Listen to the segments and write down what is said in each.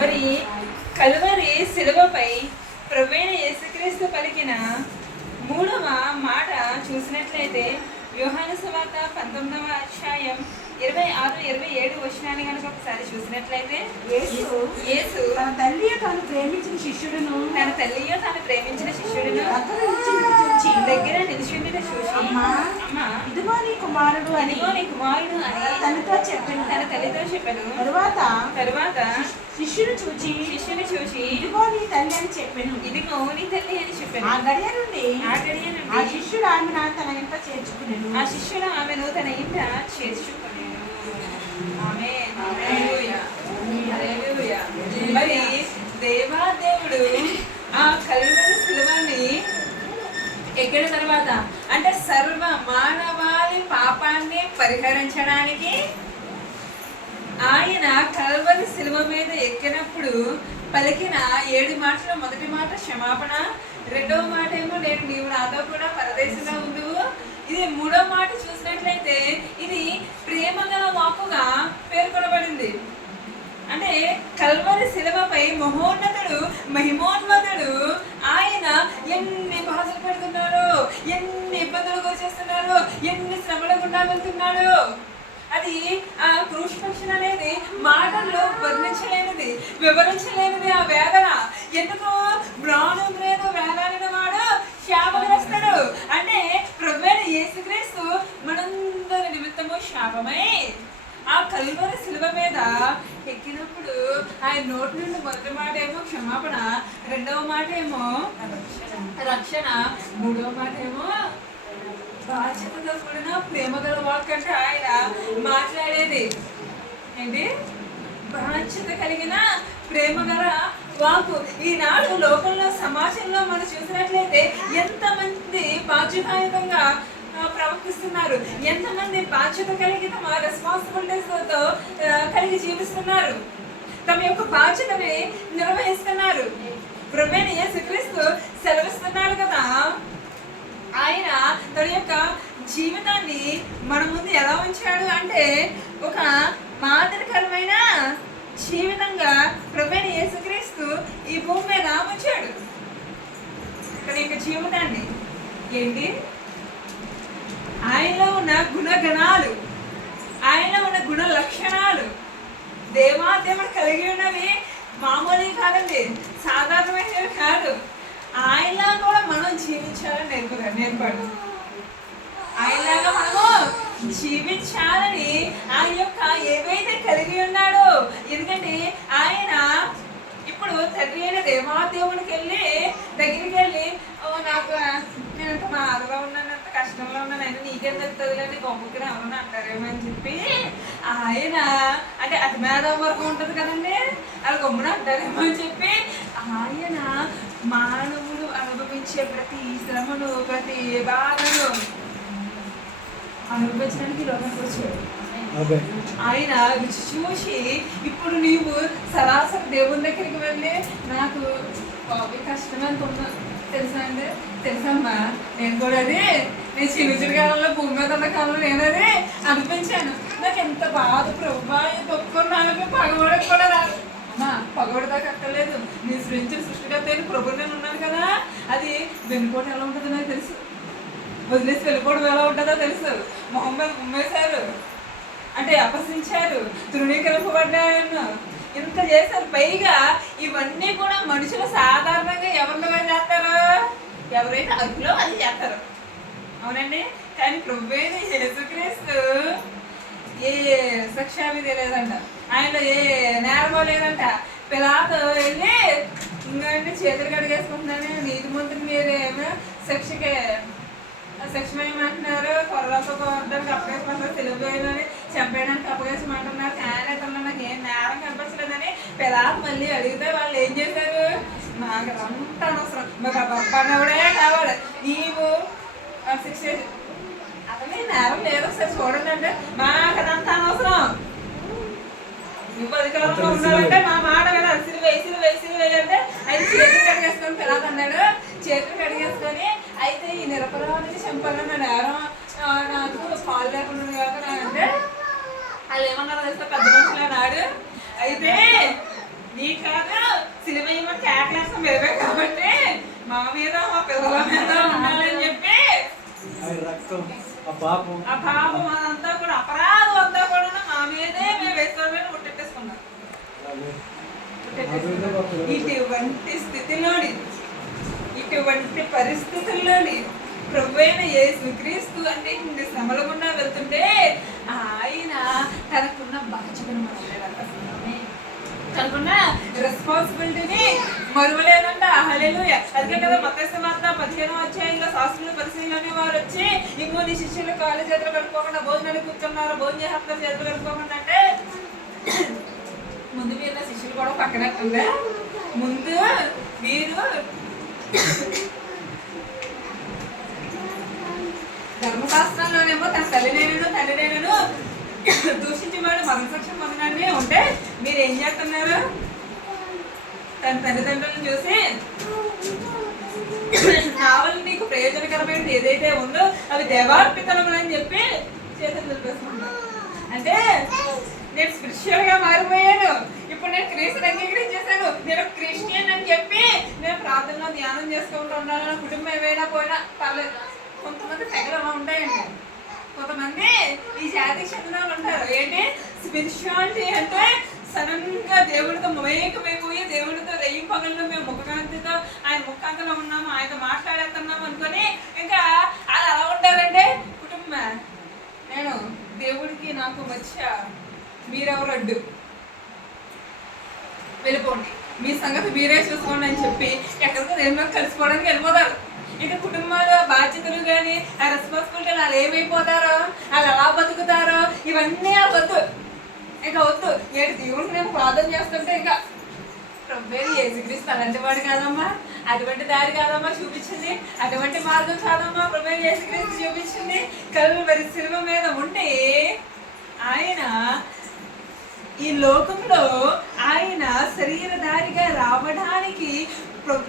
మరి కలువరి శిలువపై ప్రభువైన యేసుక్రీస్తు పలికిన మూడవ మాట చూసినట్లయితే యోహాను సువార్త 19వ అధ్యాయం 26-27 వచనాన్ని కనుక ఒకసారి చూసినట్లయితే యేసు తన తల్లియో తాను ప్రేమించిన శిష్యుడును దగ్గర నిలిచిండిన చూసి అమ్మా ఇదిగో నీ కుమారుడు అని తనతో చెప్పాను. తన తల్లితో చెప్పాను. తరువాత శిష్యుని చూచి ఇదిగో నీ తల్లి అని చెప్పాను. ఆ గడియ నుండి ఆ శిష్యుడు ఆమెను తన ఇంట చేర్చుకునేను. మరి దేవాదేవుడు ఆ కలువరి శిలువని ఎక్కిన తర్వాత అంటే సర్వ మానవాళి పాపాన్ని పరిహరించడానికి ఆయన కల్వరి శిలువ మీద ఎక్కినప్పుడు పలికిన 7 మాటలు మొదటి మాట క్షమాపణ, రెండవ మాట ఏమో నీవు నాతో కూడా పరదేశంగా ఉండు. ఇది మూడవ మాట చూసినట్లయితే ఇది ప్రేమ గల వాక్కుగా పేర్కొనబడింది. అంటే కల్వరి శిలువపై మహిమోన్నతుడు ఆయన ఎన్ని బాధలు పెడుతున్నాడు, ఎన్ని ఇబ్బందులు గురిచేస్తున్నాడు, ఎన్ని శ్రమల గుండా వెళ్తున్నాడు. అది ఆ క్రూశిపక్షణ అనేది మాటల్లో వర్ణించలేనిది, వివరించలేనిది. ఆ వేదన ఎందుకు ప్రాణం లేదు వేలాడిన వాడు శాపగ్రస్తుడు. అంటే ప్రభువైన యేసుక్రీస్తు మనందరి నిమిత్తము శాపమై ఆ కల్వరి శిలువ మీద ఎక్కినప్పుడు ఆయన నోటి నుండి మొదటి మాట ఏమో క్షమాపణ, రెండవ మాట ఏమో రక్షణ, మూడవ మాట ఏమో బాధ్యతతో కూడిన ప్రేమ గల వాక్. అంటే ఆయన మాట్లాడేది ఏంటి? బాధ్యత కలిగిన ప్రేమ గల వాకు. ఈనాడు లోకంలో సమాజంలో మనం చూసినట్లయితే ఎంతమంది బాధ్యతాయుతంగా ప్రవర్తిస్తున్నారు, ఎంతమంది బాధ్యత కలిగి తమ రెస్పాన్సిబిలిటీస్తో కలిగి జీవిస్తున్నారు, తమ యొక్క బాధ్యతని నిర్వహిస్తున్నారు. ప్రభువైన యేసుక్రీస్తు సెలవిస్తున్నారు కదా, ఆయన తన యొక్క జీవితాన్ని మన ముందు ఎలా ఉంచాడు అంటే ఒక మాదిరికరమైన జీవితంగా ప్రభువైన యేసుక్రీస్తు ఈ భూమి మీద ఉంచాడు. తన యొక్క జీవితాన్ని ఏంటి? ఆయనలో ఉన్న గుణగణాలు, ఆయనలో ఉన్న గుణ లక్షణాలు దేవాదేవుడు కలిగి ఉన్నవి మామూలు కాదండి, సాధారణమైనవి కాదు. ఆయనలా కూడా మనం జీవించాలని నేర్పాడు. ఆయనలాగా మనము జీవించాలని ఆయన యొక్క ఏవైతే కలిగి ఉన్నాడో. ఎందుకంటే ఆయన ఇప్పుడు తండ్రి అయిన దేవాదేవుడికి దగ్గరికి వెళ్ళి నాకు నేను అంత బాధగా ఉన్నాను, అంత కష్టంలో ఉన్నాను, ఆయన నీకేం తెలుస్తుందిలేని గొప్పకి ఎవరన్నా అంటారేమో అని చెప్పి ఆయన అంటే అతి మేధ వరకు ఉంటుంది కదండి, అది గమ్మున అంటారేమో అని చెప్పి ఆయన మానవుడు అనుభవించే ప్రతి శ్రమను ప్రతి బాధను అనుభవించడానికి లోకానికి వచ్చాడు. ఆయన రుచి చూసి ఇప్పుడు నీవు సరాసరి దేవుని దగ్గరికి వెళ్ళి నాకు కష్టం ఎంత ఉందో తెలుసమ్మా, నేను కూడా అదే నేను చిన్న కాలంలో భూమి మీద ఉన్న కాలంలో నేను అదే అనిపించాను. నాకు ఎంత బాధ ప్రభా తొక్కున్నాను, పగవడకు కూడా రాదు. అమ్మా పగవడదాకా అక్కర్లేదు, నీ సృష్టించిన సృష్టికర్త ప్రభు నేను ఉన్నాను కదా, అది వెనుకోవడం ఎలా ఉంటుందో నాకు తెలుసు, వదిలేసి వెళ్ళిపోవడం ఎలా ఉంటుందో తెలుసు. మొహం మీద ఉమ్మేశారు, అంటే అపహసించారు, తృణీకరింపబడ్డాను, ఇంత చేశారు. పైగా ఇవన్నీ కూడా మనుషులు సాధారణంగా ఎవరిలో చేస్తారు, ఎవరైతే అర్హులో అది చేస్తారు, అవునండి. కానీ ప్రభువైన యేసుక్రీస్తు ఏ శిక్షావిధి లేదంట, ఆయనలో ఏ నేరమో లేదంట. పిలాతు వెళ్ళి ఇంకంటే చేతులు కడిగేసుకుంటున్నాను, నీతి మంత్రి మీరేమో శిక్షమేమంటున్నారు, కొర్రతో కొట్టడానికి అప్పగేసుకుంటారు, తెలుగుని చంపేయడానికి అప్పగేసమంటున్నారు. కానీ ఇతరులు నాకు ఏం నేరం కనిపించలేదని పిలాతు మళ్ళీ అడిగితే వాళ్ళు ఏం చేశారు, నాకు అంత అనవసరం, మాకు అప్పన్నప్పుడే కావాలి, నీవు శిక్ష అతని నేరం లేదు సార్ చూడండి అంటే మాకు అదంతా అనవసరం, నువ్వు అధికారంలో ఉన్నావంటే మా మాట కదా, సిలువేయి అంటే అయితే చేతులు కడిగేసుకొని పిల్లలు అన్నాడు. చేతులు కడిగేసుకొని అయితే ఈ నిరపరాధిని చంపాలన్న నేరం నాకు పాలు లేకుండా కాక అంటే వాళ్ళు ఏమన్నారు తెలుసా, పెద్ద మనుషులు అన్నాడు. అయితే నీకా మేమే కాబట్టి మా మీద మా పిల్లల మీద ఉండాలని చెప్పి రక్తం ఆ పాపం అదంతా కూడా అపరాధం అంతా కూడా మా మీదే మేము వేసుకోవాలని ముట్టెట్టేసుకున్నాం. ఇటువంటి పరిస్థితుల్లోని ప్రభువైన యేసుక్రీస్తు అంటే ఇన్ని శ్రమల గుండా వెళ్తుంటే ఆయన తనకున్న బాధ్యతను తనకున్న రెస్పాన్సిబిలిటీని మరువలేదంట. హల్లెలూయా. అందుకే కదా మత్తయి సువార్త 15వ అధ్యాయంలో శాస్త్రులు పరిశీలన అనే వారు వచ్చి ఇంకో నీ శిష్యులు కాళ్ళు చేతులు కడుక్కోకుండా భోజనాలు కూర్చున్నారు, భోజనం చేస్తారు చేతులు కడుక్కోకుండా అంటే ముందు మీరు శిష్యులు కూడా పక్కనట్టుందా? ముందు మీరు ధర్మశాస్త్రంలోనేమో తన తల్లినేను దూషించేవాడు మరణశిక్ష పొందడాన్ని ఉంటే మీరు ఏం చేస్తున్నారు? తన తల్లిదండ్రులను చూసి నా వల్ల నీకు ప్రయోజనకరమైనది ఏదైతే ఉందో అవి దేవార్పితములని చెప్పి చేతులు దులిపేసుకున్నారు. అంటే నేను స్పిరిచువల్ గా మారిపోయాను, ఇప్పుడు నేను క్రీస్తుని అంగీకరించేశాను, నేను క్రిస్టియన్ అని చెప్పి నేను ప్రార్థనలో ధ్యానం చేసుకుంటూ ఉండాలని కుటుంబం ఏమైనా పోయినా పర్లేదు. కొంతమంది తెగలు అలా ఉంటాయండి. కొంతమంది ఈ జాతికి చెందిన వాళ్ళు ఉంటారు. ఏంటి స్పిరిచువాలిటీ అంటే సడన్ గా దేవుడితో మమేకమైపోయి దేవుడితో రెయ్యి పగళ్ళు మేము ముఖకాంతితో ఆయన ముఖకాంతిలో ఉన్నాము, ఆయనతో మాట్లాడేస్తున్నాము అనుకొని ఇంకా అది అలా ఉంటారంటే కుటుంబం నేను దేవుడికి నాకు మధ్య మీరెవరు అడ్డు, వెళ్ళిపోండి, మీ సంగతి మీరే చూసుకోండి అని చెప్పి ఎక్కడికో దేవుడిలో కలిసిపోవడానికి వెళ్ళిపోతారు. ఇంకా కుటుంబాల బాధ్యతలు కానీ ఆ రెస్పాన్సిబిలిటీ వాళ్ళు ఏమైపోతారో, వాళ్ళు ఎలా బతుకుతారో ఇవన్నీ వద్దు, ఇంకా వద్దు. ఏడు దేవుడికి నేను ప్రార్థన చేస్తుంటే ఇంకా ప్రభువు యేసుక్రీస్తు అలాంటి వాడు కాదమ్మా, అటువంటి దారి కాదమ్మా చూపించింది, అటువంటి మార్గం కాదమ్మా ప్రభువు యేసుక్రీస్తు చూపించింది. కల్వరి శిలువ మీద ఉంటే ఆయన ఈ లోకంలో ఆయన శరీరధారిగా రావడానికి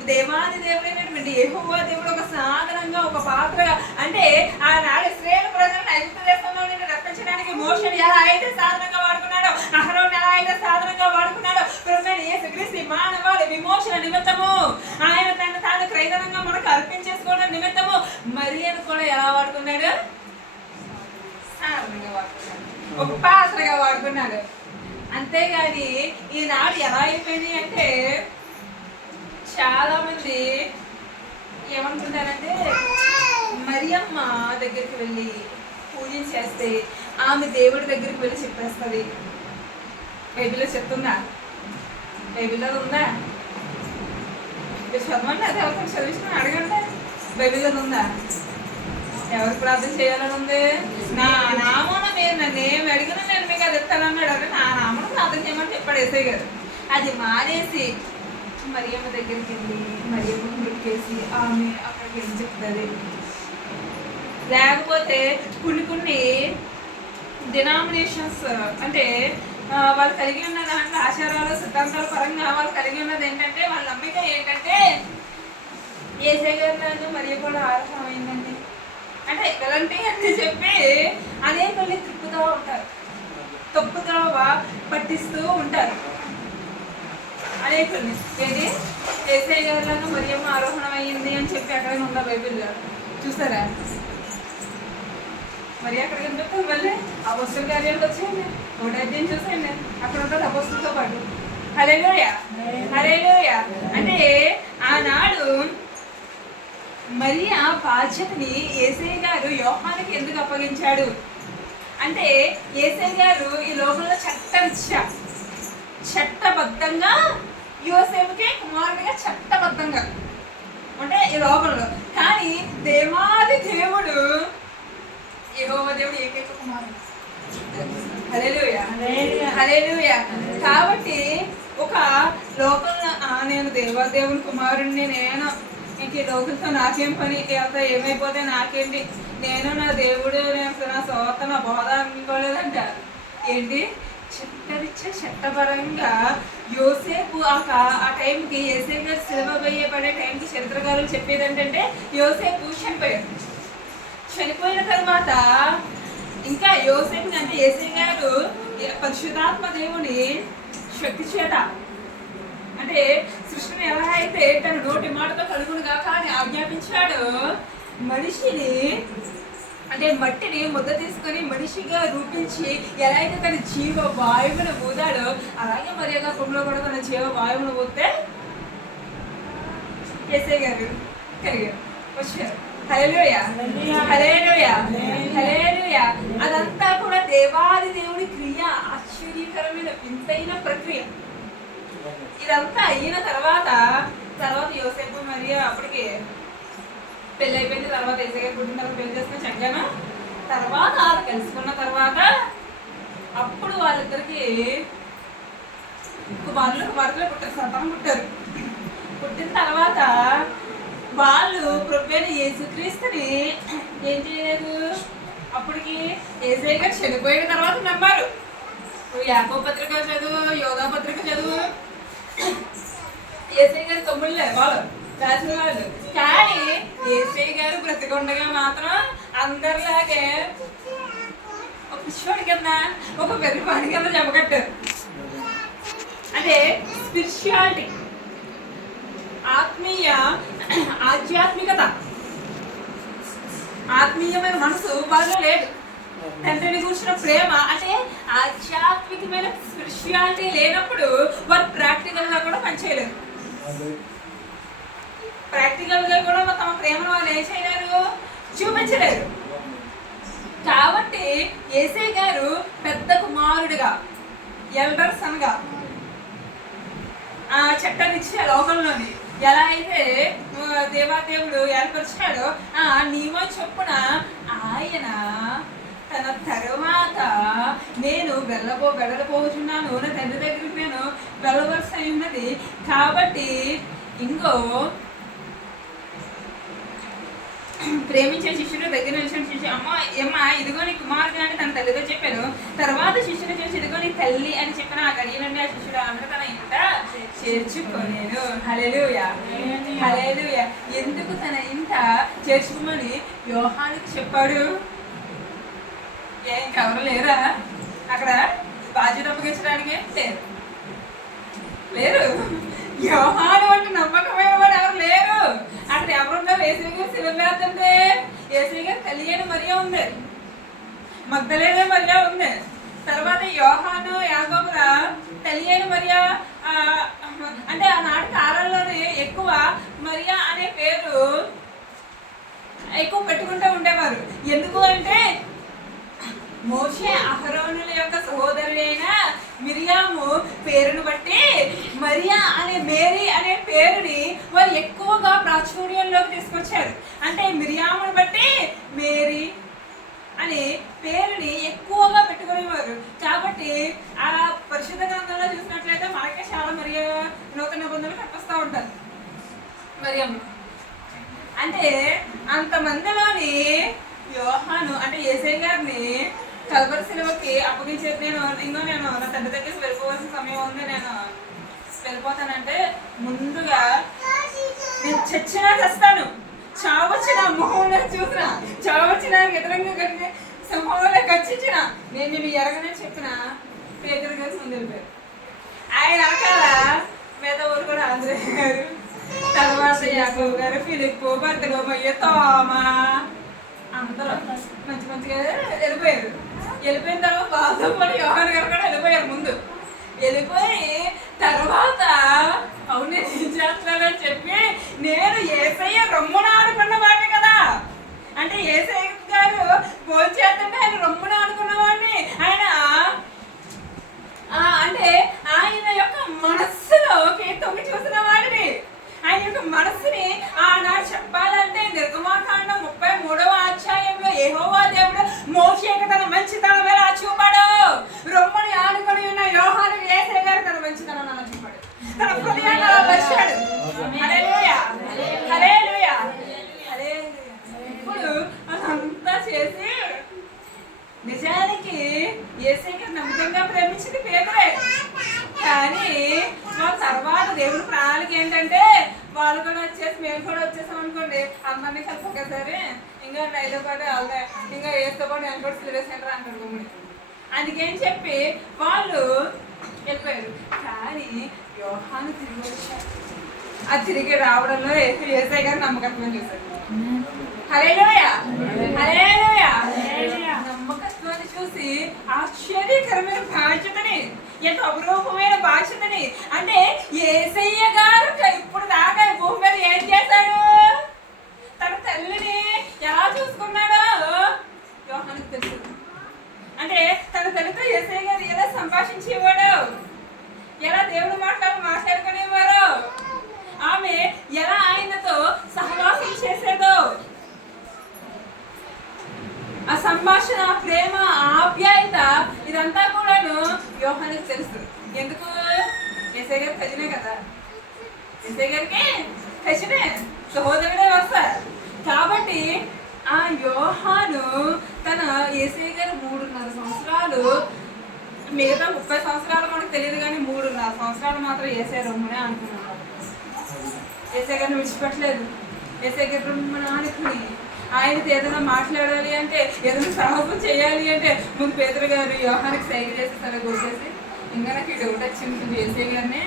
దేవాది దేవుడైనటువంటి యెహోవా దేవుడు ఒక సాధనంగా ఒక పాత్రగా అంటే ఆనాడు ఇశ్రాయేలు ప్రజలను ఐగుప్తు దేశంలో నుండి రప్పించడానికి మోషేని ఎలా అయితే సాధనంగా వాడుకున్నాడో, అహరోను ఎలా అయితే సాధనంగా వాడుకున్నాడో, ప్రభువైన యేసుక్రీస్తు మానవాళి విమోచన నిమిత్తము ఆయన తను తాను క్రైదనంగా మనకు అర్పించేసుకోవడం నిమిత్తము మరియను కూడా ఎలా వాడుకున్నాడు? సాధనంగా వాడుకున్నాడు, ఒక పాత్రగా వాడుకున్నాడు. అంతేగాని ఈనాడు ఎలా అయిపోయింది అంటే చాలా మంది ఏమనుకుంటారంటే మరియమ్మ దగ్గరికి వెళ్ళి పూజ చేస్తే ఆమె దేవుడి దగ్గరికి వెళ్ళి చెప్పేస్తుంది. బైబిల్లో చెప్తుందా? బైబిల్లో ఉందా? చదవండి, అది ఎవరికి చదివించుకుని అడగండి. బైబిల్లో ఉందా? ఎవరికి ప్రార్థన చేయాలని ఉంది? నా నామన మీరు నన్ను ఏమి అడిగినా నేను మీకు అది ఇస్తానన్నాడు. అంటే నా నామను ప్రార్థన చేయమని చెప్పాడు యేసయ్య గారు. అది మానేసి మరియమ్మ దగ్గరికి వెళ్ళి మరియమ్మను మురికేసి ఆమె అక్కడికి వెళ్ళి చెప్తుంది. లేకపోతే కొన్ని డినామినేషన్స్ అంటే వాళ్ళు కలిగి ఉన్న దాంట్లో ఆచారాలు సిద్ధాంతాల పరంగా వాళ్ళు కలిగి ఉన్నది ఏంటంటే వాళ్ళ నమ్మిక ఏంటంటే యేసయ్య గారు నన్ను మరియ కూడా ఆరోహమైందండి అంటే ఎలాంటి అని చెప్పి అనేకల్ని తిప్పుతూ ఉంటారు, తప్పుదోవ పట్టిస్తూ ఉంటారు అనేకుల్ని. ఏది యేసయ్య గారిలాగా మరియమ్మ ఆరోహణం అయ్యింది అని చెప్పి ఎక్కడైనా ఉందా బైబిల్లో? చూసారా? మరి అక్కడికి ఎందుకు మళ్ళీ అపోస్తల కార్యాలకు వచ్చేయండి, 1 చూసేయండి, అక్కడ ఉంటుంది అపోస్తలతో పాటు. హల్లెలూయా, హల్లెలూయా. అంటే ఆనాడు మరి ఆ బాధ్యతని యేసయ్య గారు యోహానుకి ఎందుకు అప్పగించాడు అంటే యేసయ్య గారు ఈ లోకంలో చట్టబద్ధంగా యోసేపుకి కుమారుడిగా చట్టబద్ధంగా అంటే ఈ లోకంలో, కానీ దేవాది దేవుడు యెహోవా దేవుడు ఏకైక కుమారుడు. హల్లెలూయా, హల్లెలూయా. కాబట్టి ఒక లోకంలో నేను దేవాదేవుని కుమారుడిని, నేను ఇంక ఈ లోకంతో నాకేం పని, ఏమైపోతే నాకేంటి, నేను నా దేవుడు నా సోత నా బోధ అనుకోలేదంట. ఏంటి చట్టరిచ్చే చట్టపరంగా యోసేపు ఆ టైంకి యేసయ్య గారు సిలువ వేయబడే టైంకి చరిత్రకారులు చెప్పేది ఏంటంటే యోసేపు చనిపోయిన తర్వాత ఇంకా యోసేపుని అంటే యేసయ్య గారు పరిశుద్ధాత్మ దేవుని శక్తి చేత అంటే సృష్టిని ఎలా అయితే తన నోటి మాటతో కలుగునుగా కానీ ఆజ్ఞాపించాడు, మనిషిని అంటే మట్టిని ముద్ద తీసుకొని మనిషిగా రూపించి ఎలా అయితే తన జీవ వాయువును ఊదాడో అలాగే మరి గర్భంలో కూడా తన జీవ వాయువును ఊస్తే యేసయ్య గారు కలిగారు, వచ్చారు. హల్లెలూయా, హల్లెలూయా, హల్లెలూయా. అదంతా కూడా దేవాది దేవుడి క్రియ, ఆశ్చర్యకరమైన వింతైన ప్రక్రియ. ఇదంతా అయిన తర్వాత యోసేపు మరియా అప్పటికి పెళ్ళి అయిపోయిన తర్వాత యేసయ్య గారు పుట్టిన తర్వాత పెళ్లి చేసుకుని చంగాను. తర్వాత తెలుసుకున్న తర్వాత అప్పుడు వాళ్ళిద్దరికి కుమారులు పుట్టారు, సంతానం పుట్టారు. పుట్టిన తర్వాత వాళ్ళు ప్రభువైన యేసుక్రీస్తుని ఏం చేయలేదు. అప్పటికి యేసయ్య గారు చనిపోయిన తర్వాత నమ్మారు. యాకోబు పత్రిక చదువు, యోధా పత్రిక చదువు, యేసయ్య గారు తమ్ముళ్ళే వాళ్ళు రాసిన వాళ్ళు. కానీ యేసయ్య గారు బ్రతికొండగా మాత్రం అందరిలాగే ఒక పిచ్చోడి కింద, ఒక వెర్రి పాడి కింద చెప్పకట్టారు. అంటే స్పిరిచువాలిటీ, ఆధ్యాత్మికత, ఆత్మీయమైన మనసు వాళ్ళలో లేదు. తండ్రిని కూర్చున్న ప్రేమ అంటే ఆధ్యాత్మికమైన స్పిరిచువాలిటీ లేనప్పుడు వారు ప్రాక్టికల్ గా కూడా పనిచేయలేరు. ప్రాక్టికల్ గా కూడా తమ ప్రేమను వాళ్ళు ఏం చేయలేరు, చూపించలేరు. కాబట్టి యేసయ్య గారు పెద్ద కుమారుడిగా, ఎల్డర్ సన్ గా ఆ చట్టాన్ని ఇచ్చే లోకంలోని ఎలా అయితే దేవాదేవుడు ఏర్పరిచాడో ఆ నియమం చొప్పున ఆయన తన తర్వాత నేను వెళ్ళబోతున్నాను, నా తండ్రి దగ్గరికి నేను వెళ్ళవలసి ఉన్నది కాబట్టి ఇంకో ప్రేమించే శిష్యుడు దగ్గర నిలిచిన శిష్యు అమ్మ ఇదిగో నీ కుమారుడు అని తన తల్లితో చెప్పాను. తర్వాత శిష్యుడు చూసి ఇదిగో నీ తల్లి అని చెప్పిన ఆ గడియలండి ఆ శిష్యుడు ఆమెను తన ఇంట చేర్చుకోలేను. హల్లెలూయా, హల్లెలూయా. ఎందుకు తన ఇంట చేర్చుకోమని యోహానుకు చెప్పాడు? ఇంకెవరు లేరా అక్కడ బాధ్యత అప్పగించడానికి? లేరు. యోహాను అంటే నమ్మకమైన వాడు ఎవరు లేరు. అక్కడ ఎవరున్నారు? యేసయ్య గారు శిలువవేస్తుంటే యేసయ్య గారు తెలియని మరియా ఉంది, మగ్దలేనే మరియా ఉంది. తర్వాత యోహాను, యాకోబుల తెలియని మరియా. అంటే ఆనాటి కాలంలోనే ఎక్కువ మరియా అనే పేరు ఎక్కువ పెట్టుకుంటూ ఉండేవారు. ఎందుకు అంటే మోషే అహరోనుల యొక్క సహోదరుడైన మిరియాము పేరును బట్టి మరియా అనే మేరీ అనే పేరుని వారు ఎక్కువగా ప్రాచుర్యంలోకి తీసుకొచ్చారు. అంటే మిరియామును బట్టి మేరీ అనే పేరుని ఎక్కువగా పెట్టుకునేవారు. కాబట్టి ఆ పరిశుద్ధ గ్రంథంలో చూసినట్లయితే మనకే చాలా మరియా నూతన నిబంధనలు కనిపిస్తూ ఉంటారు. మరియమ్మ అంటే అంతమందిలోని యోహాను అంటే యేసయ్య గారిని కల్వరి సిలువకి అప్పగించేది. నేను నా తండ్రి దగ్గరికి వెళ్ళిపోవాల్సిన సమయం ఉంది, నేను వెళ్ళిపోతానంటే ముందుగా నేను చచ్చినా చేస్తాను, చావచ్చిన మొహంలో చూసిన, చావచ్చిన ఎదురంగా కలిగి సింహంలో గర్జించిన నేను నిన్ను ఎరగనని చెప్పిన పేదరు గారు ముందు వెళ్ళిపోయారు. ఆయన అకాల మిగతా ఊరు కూడా ఆంధ్రయ్య గారు, తర్వాత యాకోబు గారు, ఫిలిప్పు, బర్తలోమయ్య, తోమా అందరూ మంచిగా వెళ్ళిపోయారు. వెళ్ళిపోయిన తర్వాత బాధతో పాటు యోహాను గారు కూడా వెళ్ళిపోయారు. ముందు వెళ్ళిపోయి తర్వాత అవును నేను ఏం చేస్తున్నానని చెప్పి నేను యేసయ్య రొమ్మున ఆడుకున్న వాడిని కదా. అంటే యేసయ్య గారు పోల్చేస్తుంటే ఆయన రొమ్మున ఆడుకున్నవాడిని. ఆయన అంటే ఆయన యొక్క మనస్సులోకి తొంగి చూసిన వాడిని. ఆయన యొక్క మనస్సుని ఆనాడు చెప్పాలంటే నిర్గమాకాండం 33వ అధ్యాయంలో యెహోవా దేవుడు మోషేకు తన మంచితనం ఎలా చూపాడు, రొమ్మని ఆడుకొని ఉన్న యోహాను యేసయ్య గారు తన మంచితనం అలా చూపాడు, తన హృదయాన్ని అలా పరిచాడు. హల్లెలూయా, హల్లెలూయా, హల్లెలూయా. ఇప్పుడు అదంతా చేసి నిజానికి యేసయ్య గారు నమ్మకంగా ప్రేమించింది పేదరే. కానీ వాళ్ళ తర్వాత దేవుడి ప్రణాళిక ఏంటంటే వాళ్ళు కూడా వచ్చేసి మేము కూడా వచ్చేసాం అనుకోండి, అందరినీ కలిపి ఒకేసారి ఇంకా ఐదో పాటు వాళ్ళే ఇంకా ఏతో పాటు నేను కూడా సిలబస్ సెంటర్ అంటారు గుమ్మడి. అందుకేం చెప్పి వాళ్ళు వెళ్ళిపోయారు. కానీ యోహాను తిరిగి వచ్చారు. అది తిరిగి రావడంలో యేసయ్య గారు నమ్మకత్వం చూశారు. హల్లెలూయా హల్లెలూయా. నమ్మకత్వాన్ని చూసి ఆశ్చర్యకరమైన బాధ్యతని, ఎంతో అపురూపమైన బాధ్యతని, అంటే యేసయ్య గారు ఇప్పుడు దాకా ఈ భూమి మీద ఏం చేశాడు, తన తల్లిని ఎలా చూసుకున్నాడో యోహానుకు తెలుసు. అంటే తన తల్లితో యేసయ్య గారు ఎలా సంభాషించేవాడు, ఎలా దేవుడు మాట్లాడుకునేవారు, ఆమె ఎలా ఆయనతో సహవాసం చేసేదో, ఆ సంభాషణ, ప్రేమ, ఆప్యాయత ఇదంతా కూడాను యోహానుకు తెలుసు. ఎందుకు? యేసయ్య గారు కజినే కదా, యేసయ్య గారికి కజినే, సహోదరుడే వస్తారు కాబట్టి ఆ యోహాను తన యేసయ్య గారు 3.5 సంవత్సరాలు, మిగతా 30 సంవత్సరాలు మనకు తెలియదు కానీ 3.5 సంవత్సరాలు మాత్రం యేసయ్య రొమ్మునే అనుకున్నాడు. యేసయ్య గారిని విడిచిపెట్టలేదు. యేసయ్య గారి రొమ్మున అనుకుని ఆయనతో ఏదైనా మాట్లాడాలి అంటే, ఏదైనా సాహసం చేయాలి అంటే ముందు పేతురు గారు యోహానికి సైగ చేసి సరే గుర్చేసి, ఇంకా నాకు డౌట్ వచ్చింది యేసయ్య గారిని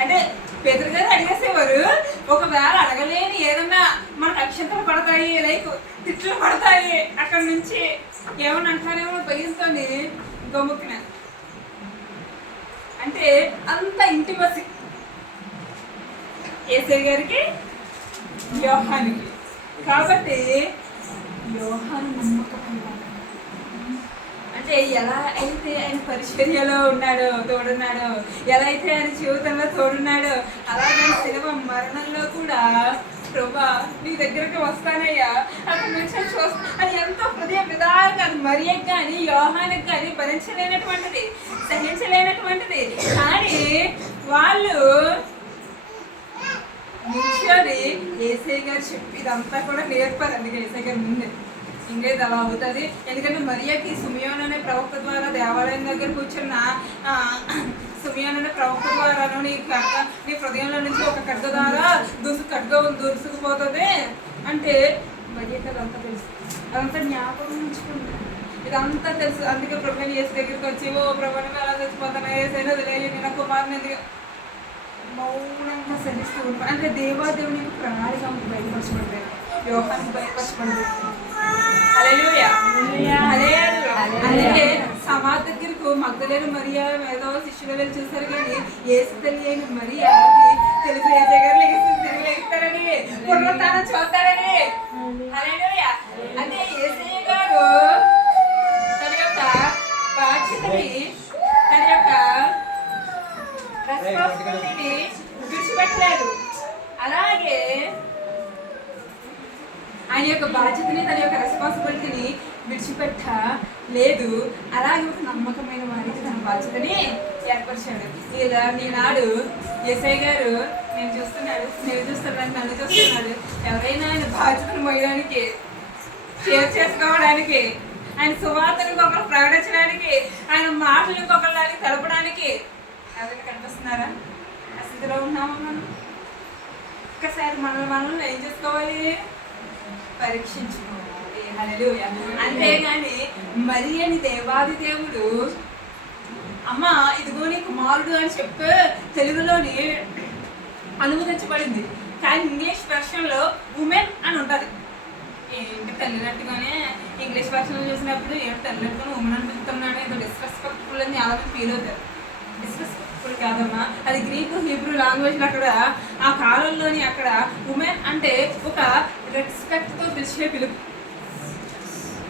అంటే పేతురు గారు అడిగేసేవారు. ఒకవేళ అడగలేని ఏదన్నా మనకు అక్షంతలు పడతాయి, లైక్ తిట్లు పడతాయి, అక్కడ నుంచి ఏమన్నా అంటారేమో భయంతో గమ్ముకిన, అంటే అంత ఇంటిమసి యేసయ్య గారికి యోహానికి. కాబట్టి యోహాను నమ్మకమైన, అంటే ఎలా అయితే ఆయన పరిచర్యలో ఉన్నాడో తోడున్నాడో, ఎలా అయితే ఆయన జీవితంలో తోడున్నాడో, అలాగే శిలువ మరణంలో కూడా ప్రభా నీ దగ్గరికి వస్తానయ్యా అక్కడి నుంచి అది ఎంతో హృదయ విధాలుగా మరియకు కానీ యోహానికి కానీ భరించలేనటువంటిది, సహించలేనటువంటిది. కానీ వాళ్ళు నిల్చొని యేసయ్య గారు చెప్పి ఇదంతా కూడా నేర్పారు. అందుకే యేసయ్య గారు ముందే ఇంకేది అలా అవుతుంది. ఎందుకంటే మరియకి సిమియోను అనే ప్రవక్త ద్వారా దేవాలయం దగ్గర కూర్చున్న సిమియోను అనే ప్రవక్త ద్వారాను నీ హృదయంలో నుంచి ఒక ఖడ్గ ద్వారా దూసుకుపోతుంది అంటే మరియకి అదంతా తెలుసు, అదంతా జ్ఞాపకం ఉంచుకుంటా, ఇదంతా తెలుసు. అందుకే ప్రభుని యేసు దగ్గరికి వచ్చి, ఓ ప్రభుని ఎలా చచ్చిపోతాను, ఏసైనా వదిలేయండి నా కుమారుని ఎందుకు మౌనంగా సహిస్తూ ఉంటాను. అంటే దేవాదేవుని ప్రణాళిక బయటపరచబడలేదు, యోహానికి బయటపరచబడలేదు. హల్లెలూయా హల్లెలూయా. అంటే సమాధి దగ్గరకు మగ్దలేని మరియా ఏదో శిష్యులు వెళ్ళి చూసారు కానీ యేసు తల్లి అయిన మరియాకి తెలుసు యేసయ్య గారు లెగిస్తారని, పునరుత్థానం చూస్తారని. హల్లెలూయా. అంటే యేసయ్య గారు తన యొక్క బాధ్యతని, తన యొక్క రెస్పాన్సిబిలిటీని విడిచిపెట్టలేదు. అలాగే ఆయన యొక్క బాధ్యతని, తన యొక్క రెస్పాన్సిబిలిటీని విడిచిపెట్టలేదు. అలాగే ఒక నమ్మకమైన వారికి తన బాధ్యతని ఏర్పరిచాడు. ఇలా ఈనాడు యేసయ్య గారు నేను చూస్తున్నాడు, నన్ను చూస్తున్నాడు. ఎవరైనా ఆయన బాధ్యతను మోయడానికి, షేర్ చేసుకోవడానికి, ఆయన సువార్తను ఇంకొకరు ప్రకటించడానికి, ఆయన మాటలు ఇంకొకరికి తెలపడానికి ఎవరైనా కనిపిస్తున్నారా? ఆ స్థితిలో ఉన్నామా మనం? ఒక్కసారి మనల్ని ఏం చేసుకోవాలి? పరీక్షించుకోవాలి. హల్లెలూయా. అంతేగాని మరి అని దేవాది దేవుడు అమ్మ ఇదిగో నీ కుమారుడు అని చెప్పి తెలుగులోని అనువదించబడింది. కానీ ఇంగ్లీష్ వెర్షన్లో ఉమెన్ అని ఉంటుంది. ఏంటి తల్లినట్టుగానే ఇంగ్లీష్ వెర్షన్లో చూసినప్పుడు ఏంటి తల్లినట్టుగానే ఉమెన్ అని పిలుస్తున్నాడు, ఏదో డిస్రెస్పెక్ట్ఫుల్ అని చాలా మంది ఫీల్ అవుతారు. డిస్రెస్పెక్ట్ఫుల్ కాదమ్మా, అది గ్రీకు హీబ్రూ లాంగ్వేజ్లో అక్కడ ఆ కాలంలోని అక్కడ ఉమెన్ అంటే ఒక రెస్పెక్ట్తో పిలిచే పిలుపు.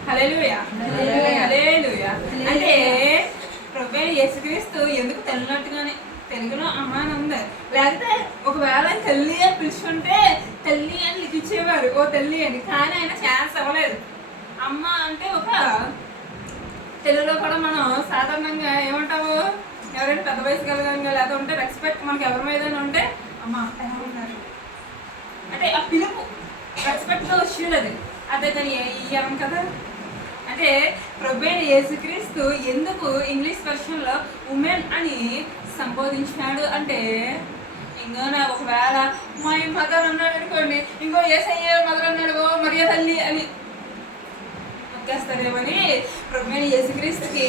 హల్లెలూయా హల్లెలూయా. అంటే ప్రభువైన యేసుక్రీస్తు ఎందుకు తల్లినట్టుగానే తెలుగులో అమ్మ అని ఉంది, లేకపోతే ఒకవేళ తల్లి అని పిలుచుకుంటే తల్లి అని లిఖించేవారు, ఓ తల్లి అని. కానీ ఆయన ఛాన్స్ అవ్వలేదు. అమ్మ అంటే ఒక తెలుగులో కూడా మనం సాధారణంగా ఏమంటాము, ఎవరైనా పెద్ద వయసు కలగంగా లేదా ఉంటే రెస్పెక్ట్ మనకి ఎవరి మీద ఉంటే అమ్మ ఎలా ఉన్నారు అంటే ఆ పిలుపు రెస్పెక్ట్గా వచ్చేది అది. అదే కానీ ఇయ్యం కదా. అంటే ప్రభువైన యేసుక్రీస్తు ఎందుకు ఇంగ్లీష్ వెర్షన్లో ఉమెన్ అని సంబోధించినాడు అంటే, ఇంకో ఒకవేళ మా మదర్ అన్నాడు అనుకోండి, ఇంకో యేసయ్య మదర్ అన్నాడు, ఓ మరియ తల్లి అని తొక్కేస్తారేమని ప్రభువైన యేసుక్రీస్తుకి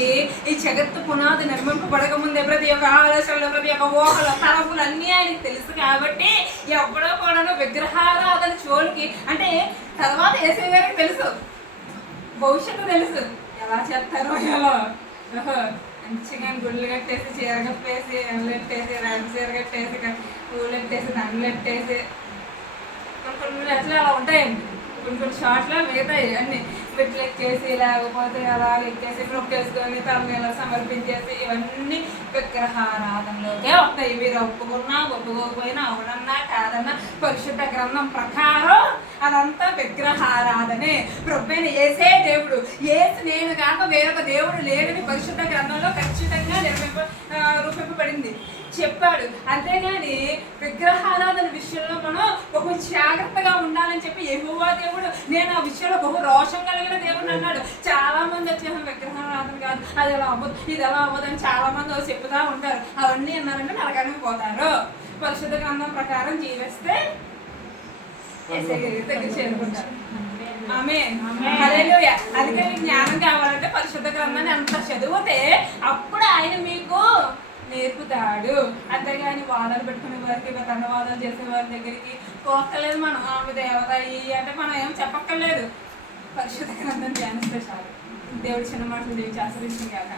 ఈ జగత్తు పునాది నిర్మింపబడక ముందే ప్రతి ఒక్క ఆలోచనలు, ప్రతి ఒక్క ఊహలు, తలపులు అన్నీ ఆయనకి తెలుసు కాబట్టి ఎప్పుడో కూడా విగ్రహారాధన చోటుకి అంటే తర్వాత యేసయ్య గారికి తెలుసు, భవిష్యత్తు తెలుసు, ఎలా చేస్తారో ఎలా మంచిగా గుళ్ళు కట్టేసి చీర కప్పేసి ఎండలెట్టేసి రెండు చీర కట్టేసి పూలు ఎట్టేసి దండలు ఎట్టేసి కొన్ని అట్లా అలా ఉంటాయండి. కొన్ని షార్ట్లో మిగతాయి అన్ని మెట్లు ఎక్కేసి లేకపోతే అలా ఎక్కేసి నొక్కేసుకొని తలనీళ్ళ సమర్పించేసి ఇవన్నీ విగ్రహారాధనలోకే వస్తాయి. మీరు ఒప్పుకున్నా ఒప్పుకోకపోయినా అవునన్నా కాదన్నా పరిశుద్ధ గ్రంథం ప్రకారం అదంతా విగ్రహారాధనే. ప్రభువైన యేసే దేవుడు, యేసు నేను కాక వేరొక దేవుడు లేడని పరిశుద్ధ గ్రంథంలో ఖచ్చితంగా రూపింపబడింది, చెప్పాడు. అంతేగాని విగ్రహారాధన విషయంలో మనం బహు జాగ్రత్తగా ఉండాలని చెప్పి యెహోవా దేవుడు నేను ఆ విషయంలో బహు రోషం కలిగిన దేవుడు అన్నాడు. చాలా మంది వచ్చేసి విగ్రహారాధన కాదు, అది ఎలా అవ్వదు, ఇది ఎలా అవ్వదు అని చాలా మంది చెప్తా ఉంటారు. అవన్నీ అన్నారంటే నరకానికి పోతారు. పరిశుద్ధ గ్రంథం ప్రకారం జీవిస్తే దగ్గర చేరుకుంటారు. అందుకని జ్ఞానం కావాలంటే పరిశుద్ధ గ్రంథాన్ని అంత చదివితే అప్పుడు ఆయన మీకు నేర్పుతాడు. అంతేగాని వాదాలు పెట్టుకునే వారికి, తండవాదాలు చేసే వారి దగ్గరికి పోక్కలేదు. మనం ఆమె దేవత అంటే మనం ఏం చెప్పక్కర్లేదు. పరిశుద్ధ గ్రంథం ధ్యానిస్తే చాలు. దేవుడి చిన్న మాటలు దేవి ఆశ్రయించింది కాక.